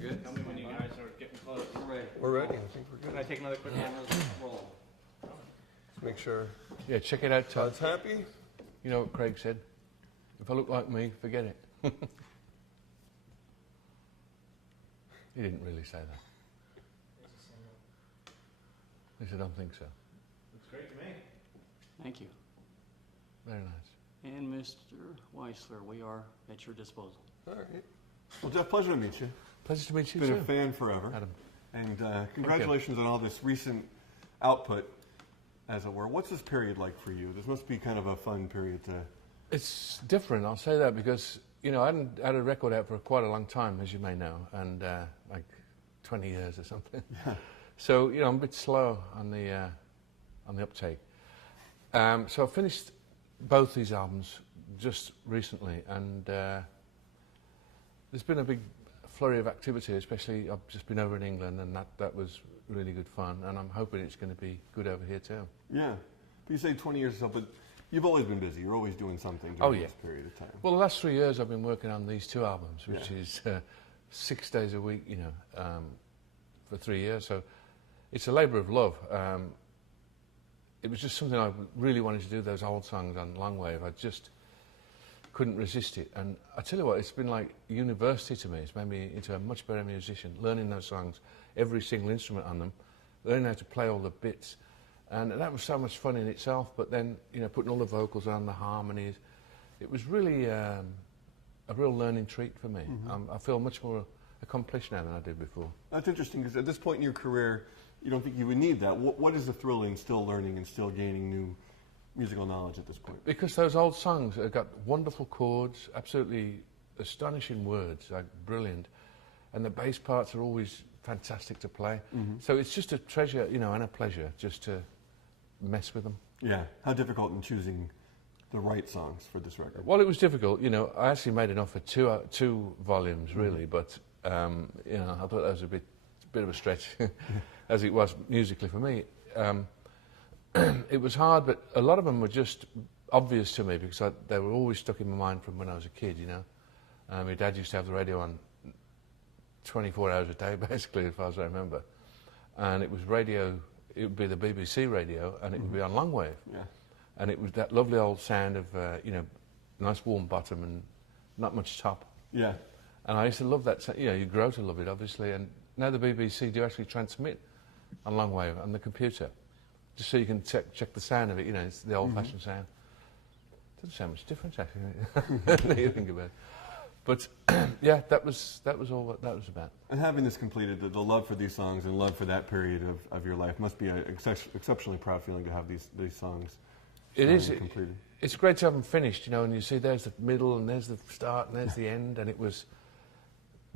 Good. Tell me when you guys are getting close. We're ready. We're ready. I think we're Can good. I take another quick Cameras roll. Let's make sure Yeah, check it out, Todd. Todd's happy. You know what Craig said? If I look like me, forget it. He didn't really say that. He said, I don't think so. Looks great to me. Thank you. Very nice. And Mr. Weissler, we are at your disposal. All right. Well, Jeff, pleasure to meet you. Pleasure to meet you Been too. a fan forever. Adam. And congratulations on all this recent output, as it were. What's this period like for you? This must be kind of a fun period to... It's different, I'll say that, because, you know, I hadn't had a record out for quite a long time, as you may know, and like 20 years or something. Yeah. So, you know, I'm a bit slow on the uptake. So I finished both these albums just recently, and there's been a big flurry of activity, especially I've just been over in England, and that was really good fun, and I'm hoping it's going to be good over here too. Yeah. But you say 20 years or so, but you've always been busy. You're always doing something Oh, during yeah. this period of time. Well, the last 3 years I've been working on these two albums, which Yeah. is 6 days a week, you know, for 3 years. So it's a labour of love. It was just something I really wanted to do, those old songs on Long Wave. I just couldn't resist it. And I tell you what, it's been like university to me. It's made me into a much better musician, learning those songs, every single instrument on them, learning how to play all the bits. And that was so much fun in itself, but then, you know, putting all the vocals on, the harmonies, it was really a real learning treat for me. Mm-hmm. I feel much more accomplished now than I did before. That's interesting, because at this point in your career, you don't think you would need that. What is the thrill in still learning and still gaining new musical knowledge at this point? Because those old songs have got wonderful chords, absolutely astonishing words, like brilliant, and the bass parts are always fantastic to play. So it's just a treasure, you know, and a pleasure just to mess with them. Yeah. How difficult in choosing the right songs for this record? Well, it was difficult. You know, I actually made enough for two volumes, really, but you know, I thought that was a bit of a stretch, as it was musically for me. It was hard, but a lot of them were just obvious to me because they were always stuck in my mind from when I was a kid. You know, my dad used to have the radio on 24 hours a day, basically, as far as I remember, and it was radio. It would be the BBC radio, and it would be on long wave. Yeah. And it was that lovely old sound of, you know, nice warm bottom and not much top. Yeah. And I used to love that. You know, you grow to love it, obviously. And now the BBC do actually transmit on long wave on the computer, just so you can check the sound of it. You know, it's the old-fashioned sound. Doesn't sound much different, actually. Now you think about it. But yeah, that was all what that was about. And having this completed, the love for these songs and love for that period of your life must be an exceptionally proud feeling to have these songs. It is. Completed. It's great to have them finished, you know, and you see there's the middle and there's the start and there's the end. And it was,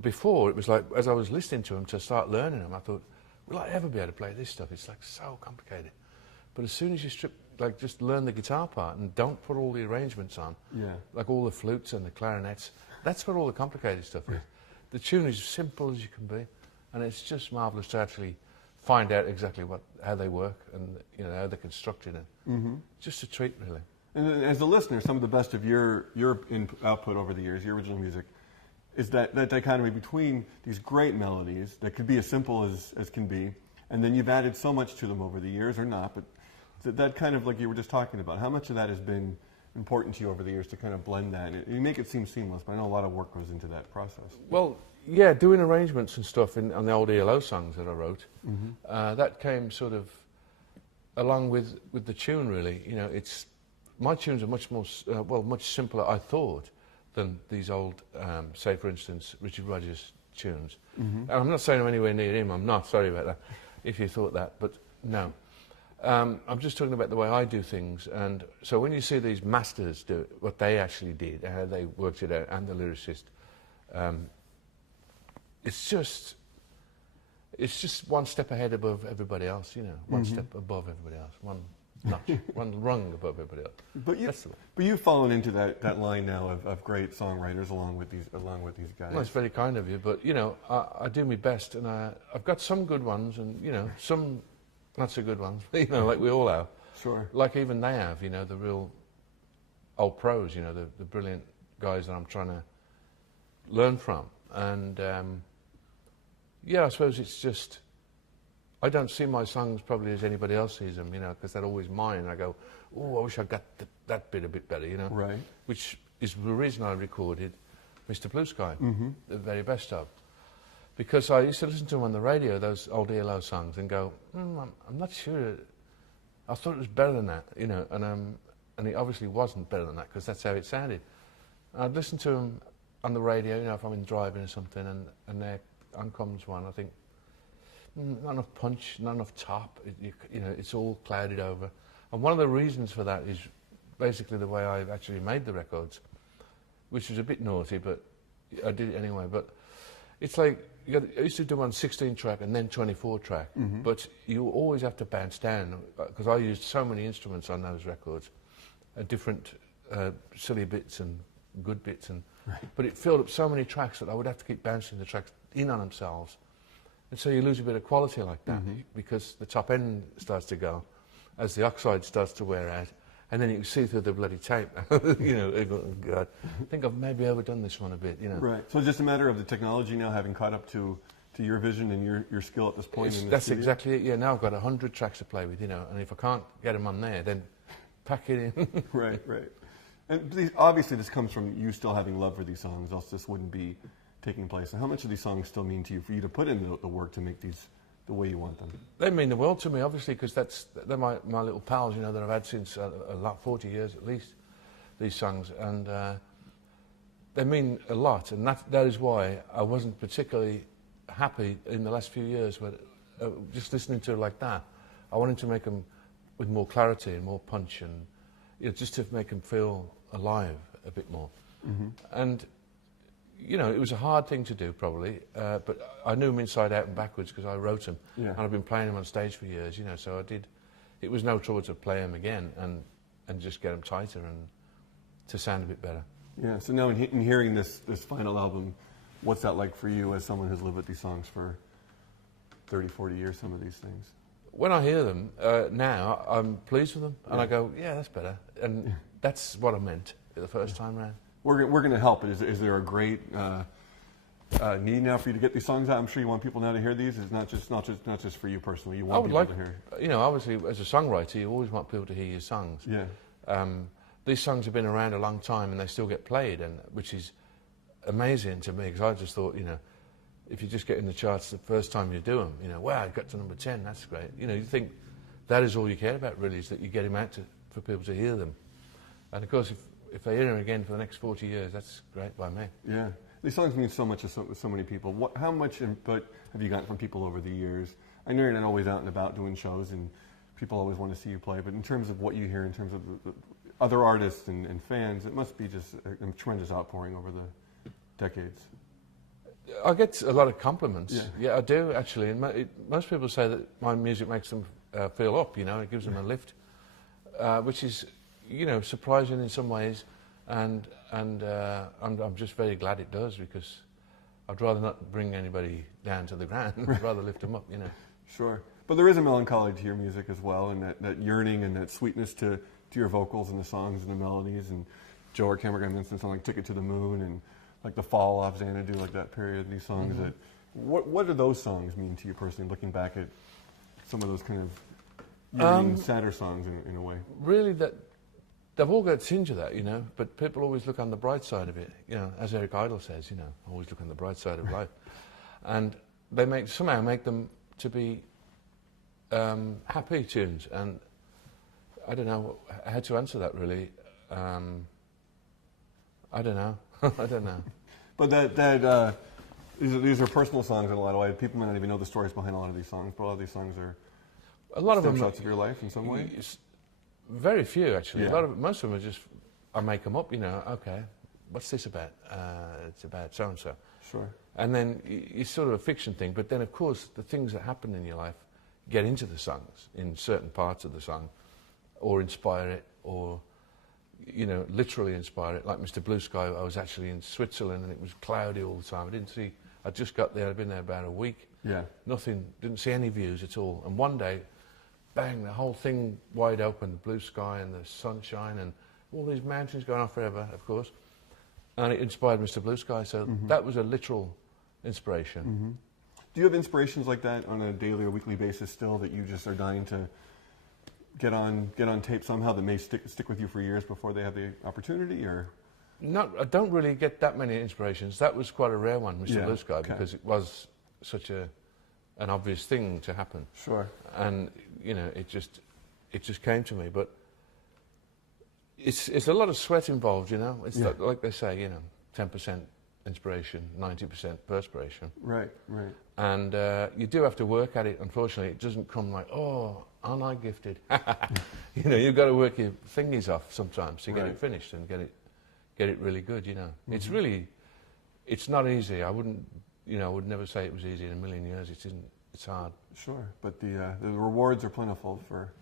before, it was like, as I was listening to them to start learning them, I thought, will I ever be able to play this stuff? It's like so complicated. But as soon as you just learn the guitar part and don't put all the arrangements on, Yeah. like all the flutes and the clarinets, that's where all the complicated stuff is. The tune is as simple as you can be, and it's just marvellous to actually find out exactly how they work and, you know, how they're constructed, and just a treat, really. And as a listener, some of the best of your output over the years, your original music, is that dichotomy between these great melodies that could be as simple as can be, and then you've added so much to them over the years, or not, but that kind of, like you were just talking about, how much of that has been important to you over the years to kind of blend that? You make it seem seamless, but I know a lot of work goes into that process. Well, yeah, doing arrangements and stuff on the old ELO songs that I wrote, that came sort of along with the tune, really. You know, my tunes are much more, much simpler, I thought, than these old, say, for instance, Richard Rodgers tunes. And I'm not saying I'm anywhere near him, I'm not, sorry about that, if you thought that, but no. I'm just talking about the way I do things, and so when you see these masters do it, what they actually did, how they worked it out, and the lyricist, it's just one step ahead above everybody else, you know, one step above everybody else, one notch, one rung above everybody else. But you've fallen into that line now of great songwriters along with these guys. Well, that's very kind of you, but you know, I do my best, and I've got some good ones, and you know, some not so good ones, you know, like we all have. Sure. Like even they have, you know, the real old pros, you know, the brilliant guys that I'm trying to learn from. And yeah, I suppose it's just, I don't see my songs probably as anybody else sees them, you know, because they're always mine. I go, oh, I wish I got that bit a bit better, you know. Right. Which is the reason I recorded Mr. Blue Sky, the very best of. Because I used to listen to them on the radio, those old ELO songs, and go, I'm not sure. I thought it was better than that, you know, and it obviously wasn't better than that, because that's how it sounded. And I'd listen to them on the radio, you know, if I'm in driving or something, and there comes one, I think, not enough punch, not enough top, you know, it's all clouded over. And one of the reasons for that is basically the way I've actually made the records, which was a bit naughty, but I did it anyway. But it's like, I used to do one 16 track and then 24 track, but you always have to bounce down, because I used so many instruments on those records, different silly bits and good bits, but it filled up so many tracks that I would have to keep bouncing the tracks in on themselves. And so you lose a bit of quality like that, because the top end starts to go as the oxide starts to wear out, and then you can see through the bloody tape. You know, oh God, I think I've maybe overdone this one a bit, you know. Right. So it's just a matter of the technology now having caught up to your vision and your skill at this point. That's exactly it. Yeah. Now I've got 100 tracks to play with, you know, and if I can't get them on there, then pack it in. Right. And obviously, this comes from you still having love for these songs, else this wouldn't be taking place. And how much do these songs still mean to you, for you to put in the work to make these the way you want them? They mean the world to me, obviously, because they're my little pals, you know, that I've had since 40 years at least, these songs. And they mean a lot, and that is why I wasn't particularly happy in the last few years, but just listening to it like that, I wanted to make them with more clarity and more punch, and you know, just to make them feel alive a bit more. And you know, it was a hard thing to do, probably, but I knew them inside out and backwards because I wrote them, and I've been playing them on stage for years, you know, so I did. It was no trouble to play them again and just get them tighter and to sound a bit better. Yeah, so now in hearing this final album, what's that like for you as someone who's lived with these songs for 30, 40 years, some of these things? When I hear them now, I'm pleased with them, and I go, yeah, that's better. And that's what I meant the first time round. We're going to help. Is there a great need now for you to get these songs out? I'm sure you want people now to hear these. It's not just for you personally. You want people to hear. You know, obviously, as a songwriter, you always want people to hear your songs. Yeah. These songs have been around a long time, and they still get played, and which is amazing to me, because I just thought, you know, if you just get in the charts the first time you do them, you know, wow, you got to number 10, that's great. You know, you think that is all you care about, really, is that you get them out for people to hear them. And of course, if they hear them again for the next 40 years, that's great by me. Yeah. These songs mean so much to so many people. How much input have you gotten from people over the years? I know you're not always out and about doing shows, and people always want to see you play, but in terms of what you hear, in terms of the other artists and fans, it must be just a tremendous outpouring over the decades. I get a lot of compliments. Yeah, I do, actually. And most people say that my music makes them feel up, you know, it gives them a lift, which is, you know, surprising in some ways, and I'm just very glad it does, because I'd rather not bring anybody down to the ground. I'd rather lift them up, you know. Sure. But there is a melancholy to your music as well, and that yearning and that sweetness to your vocals and the songs and the melodies. And Joe, our camera guy, mentioned something like Ticket to the Moon and like The Fall Off Xanadu, like that period, these songs. That what do those songs mean to you personally, looking back at some of those kind of yearning, sadder songs in a way? Really, they've all got a tinge of that, you know, but people always look on the bright side of it, you know, as Eric Idle says, you know, always look on the bright side of life. And they somehow make them to be happy tunes, and I don't know how to answer that, really. I don't know. I don't know. But these are personal songs in a lot of ways. People may not even know the stories behind a lot of these songs, but a lot of these songs are snapshots of your life in some way. Very few, actually. Yeah. Most of them are just, I make them up, you know, okay, what's this about? It's about so-and-so. Sure. And then it's sort of a fiction thing, but then, of course, the things that happen in your life get into the songs, in certain parts of the song, or inspire it, or, you know, literally inspire it. Like Mr. Blue Sky, I was actually in Switzerland, and it was cloudy all the time. I just got there, I'd been there about a week. Yeah. Nothing, didn't see any views at all. And one day, bang, the whole thing wide open, the blue sky and the sunshine and all these mountains going on forever, of course. And it inspired Mr. Blue Sky, so that was a literal inspiration. Do you have inspirations like that on a daily or weekly basis still that you just are dying to get on tape somehow that may stick with you for years before they have the opportunity, or? I don't really get that many inspirations. That was quite a rare one, Mr. Blue Sky, okay. because it was such an obvious thing to happen. Sure. And you know, it just came to me. But it's a lot of sweat involved. You know, it's like they say, you know, 10% inspiration, 90% perspiration. Right. Right. And you do have to work at it. Unfortunately, it doesn't come like, oh, aren't I gifted? You know, you've got to work your fingers off sometimes to get it finished and get it really good. You know, it's not easy. I would never say it was easy in a million years. It isn't. It's hard. Sure, but the rewards are plentiful for.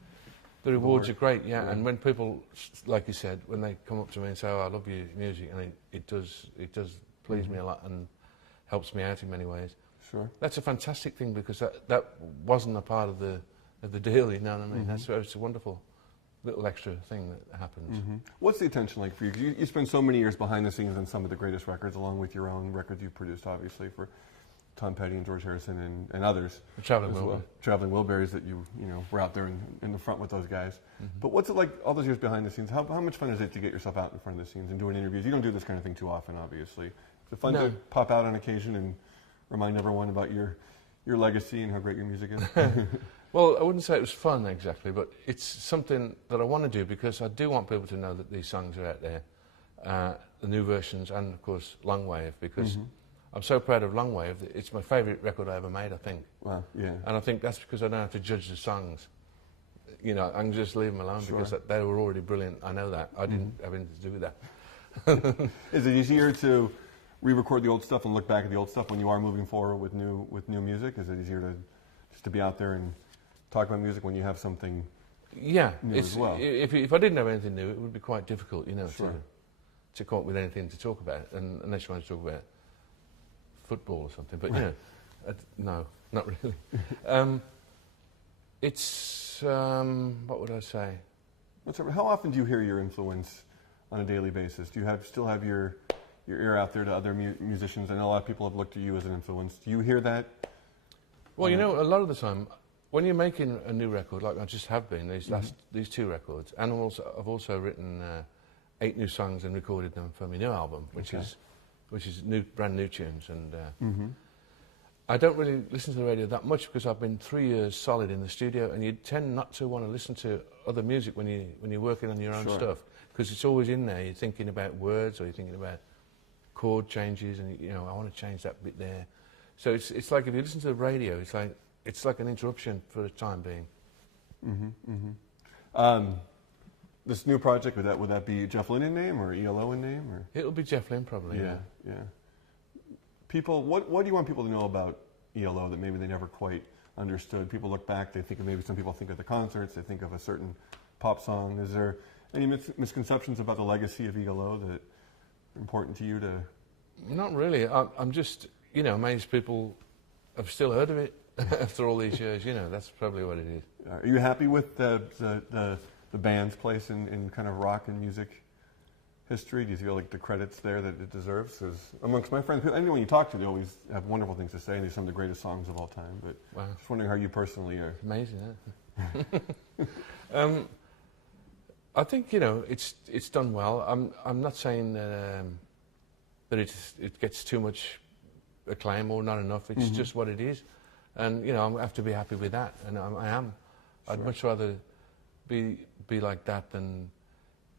The rewards are great, yeah. And when people, like you said, when they come up to me and say, "Oh, I love your music," and it does please me a lot and helps me out in many ways. Sure. That's a fantastic thing, because that wasn't a part of the deal. You know what I mean? It's a wonderful little extra thing that happens. What's the attention like for you? 'Cause you spend so many years behind the scenes on some of the greatest records, along with your own records you've produced, obviously, for Tom Petty and George Harrison and others. The Traveling as well. Traveling Wilburys, that you know were out there in the front with those guys. But what's it like all those years behind the scenes? How much fun is it to get yourself out in front of the scenes and doing interviews? You don't do this kind of thing too often, obviously. Is it fun to pop out on occasion and remind everyone about your legacy and how great your music is? Well, I wouldn't say it was fun exactly, but it's something that I want to do, because I do want people to know that these songs are out there, the new versions, and of course Long Wave, because I'm so proud of Long Wave. It's my favourite record I ever made, I think. Wow, yeah. And I think that's because I don't have to judge the songs. You know, I can just leave them alone because they were already brilliant. I know that. I didn't have anything to do with that. Is it easier to re-record the old stuff and look back at the old stuff when you are moving forward with new music? Is it easier to be out there and talk about music when you have something new as well? If I didn't have anything new, it would be quite difficult, you know, to come up with anything to talk about, unless you want to talk about football or something. But you know, no, not really. It's what would I say? How often do you hear your influence on a daily basis? Do you still have your ear out there to other musicians? I know a lot of people have looked at you as an influence. Do you hear that? Well, you know, a lot of the time, when you're making a new record, like I just have been, these two records, and I've also written 8 new songs and recorded them for my new album, which is brand new tunes. And I don't really listen to the radio that much, because I've been 3 years solid in the studio, and you tend not to want to listen to other music when you're working on your own stuff, because it's always in there. You're thinking about words, or you're thinking about chord changes, and you know, I want to change that bit there. So it's like if you listen to the radio, it's like an interruption for the time being. This new project, would that be Jeff Lynne in name or ELO in name? Or? It'll be Jeff Lynne probably. Yeah. People, what do you want people to know about ELO that maybe they never quite understood? People look back, they think of, maybe some people think of the concerts, they think of a certain pop song. Is there any misconceptions about the legacy of ELO that are important to you to? Not really. I'm just, you know, amazed people have still heard of it after all these years. You know, that's probably what it is. Are you happy with the band's place in kind of rock and music history? Do you feel like the credit's there that it deserves? Because amongst my friends, anyone you talk to, they always have wonderful things to say, and they're some of the greatest songs of all time. But just wondering how you personally are. Amazing, huh? I think, you know, it's done well. I'm not saying that it gets too much acclaim or not enough. It's just what it is, and you know, I have to be happy with that, and I am. I'd much rather be like that than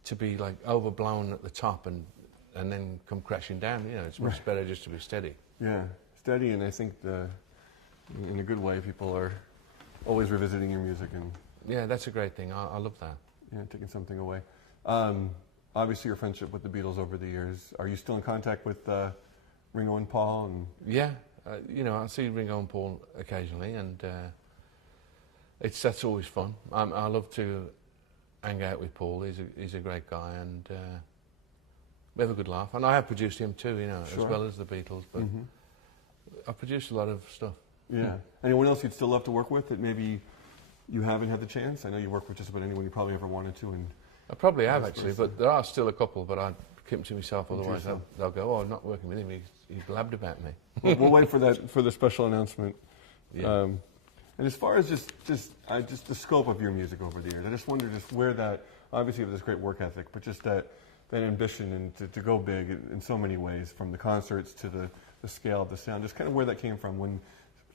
to be like overblown at the top and then come crashing down. You know, it's much better just to be steady. Yeah, steady, and I think in a good way, people are always revisiting your music, and yeah, that's a great thing. I love that. Yeah, taking something away. Obviously, your friendship with the Beatles over the years. Are you still in contact with Ringo and Paul? And yeah, you know, I see Ringo and Paul occasionally, and that's always fun. I love to hang out with Paul. He's a great guy, and we have a good laugh. And I have produced him too, you know, as well as the Beatles. But I've produced a lot of stuff. Yeah. Anyone else you'd still love to work with that maybe you haven't had the chance? I know you work with just about anyone you probably ever wanted to. And I probably have actually, but there are still a couple, but I'd keep them to myself, otherwise they'll go, oh, I'm not working with him, he blabbed about me. We'll wait for the special announcement. Yeah. And as far as just the scope of your music over the years, I just wonder just where that, obviously you have this great work ethic, but just that ambition and to go big in so many ways, from the concerts to the scale of the sound, just kind of where that came from when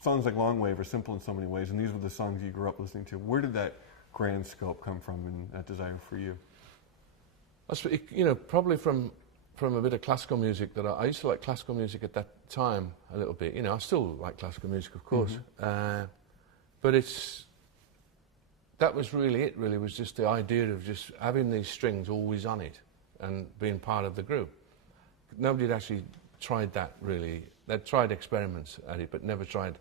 songs like Long Wave are simple in so many ways, and these were the songs you grew up listening to. Where did that grand scope come from and that desire for you? Probably from a bit of classical music. That I used to like classical music at that time a little bit. I still like classical music, of course. But that was really it, really, was just the idea of just having these strings always on it and being part of the group. Nobody had actually tried that, really. They'd tried experiments at it, but never tried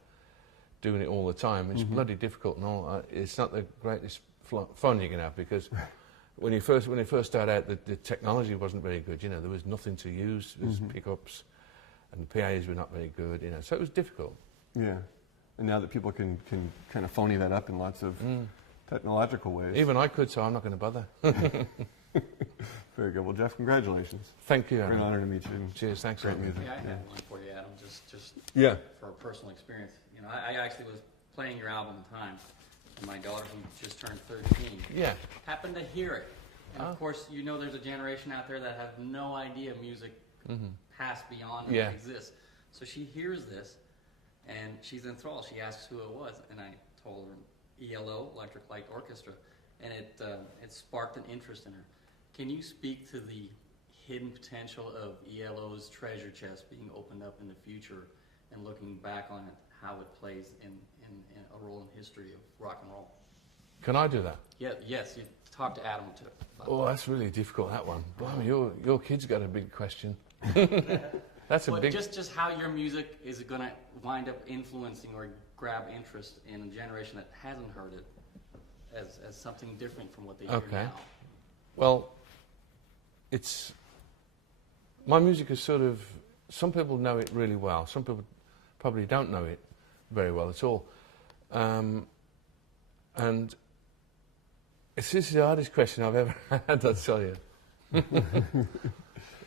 doing it all the time. It's bloody difficult and all. It's not the greatest fun you can have, because when you first started out, the technology wasn't very good. There was nothing to use. There was pickups, and the PAs were not very good. So it was difficult. Yeah, and now that people can kind of phony that up in lots of technological ways. Even I could, so I'm not going to bother. Very good. Well, Jeff, congratulations. Thank you, It's Adam. an honor to meet you. Cheers, thanks. Great music. Yeah, I have one for you, Adam, just Yeah. for a personal experience. I actually was playing your album at the time, and my daughter, who just turned 13, happened to hear it. And of course, there's a generation out there that have no idea music passed beyond and exists. So she hears this, and she's enthralled. She asks who it was, and I told her ELO, Electric Light Orchestra, and it sparked an interest in her. Can you speak to the hidden potential of ELO's treasure chest being opened up in the future, and looking back on it, how it plays in a role in history of rock and roll? Can I do that? Yeah, yes, you talk to Adam too. Oh, that's really difficult, that one. Blimey, your kid's got a big question. That's a big... Just how your music is going to wind up influencing or grab interest in a generation that hasn't heard it as something different from what they hear now. Well, my music is sort of, some people know it really well, some people probably don't know it very well at all. And this is the hardest question I've ever had, I'll tell you.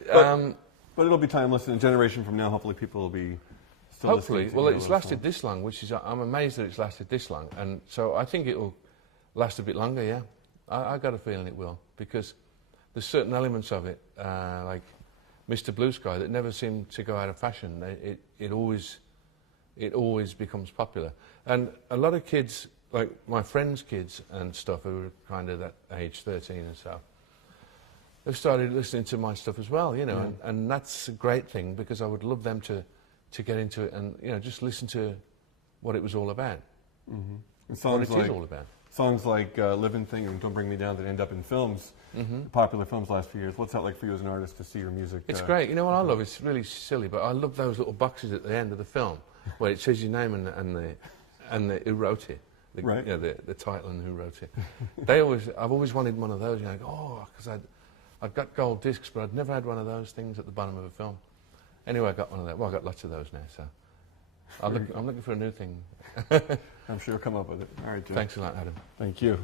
But it'll be timeless, and a generation from now, hopefully people will be still hopefully. listening to Well, you it's a lasted little. this long, which is, I'm amazed that it's lasted this long. And so I think it will last a bit longer, yeah. I got a feeling it will, because there's certain elements of it, like Mr. Blue Sky, that never seem to go out of fashion. It always becomes popular. And a lot of kids, like my friends' kids and stuff, who are kind of that age, 13 and so, they've started listening to my stuff as well, and that's a great thing, because I would love them to get into it and, just listen to what it was all about. And What it is all about. Songs like Living Thing and Don't Bring Me Down that end up in films, popular films last few years. What's that like for you as an artist to see your music? It's great. You know what I love? It's really silly, but I love those little boxes at the end of the film where it says your name and the who wrote it. Right. The title and who wrote it. I've always wanted one of those. Because I've got gold discs, but I'd never had one of those things at the bottom of a film. Anyway, I got one of those. Well, I got lots of those now, so I'm looking for a new thing. I'm sure you'll come up with it. All right, Jim. Thanks a lot, Adam. Thank you.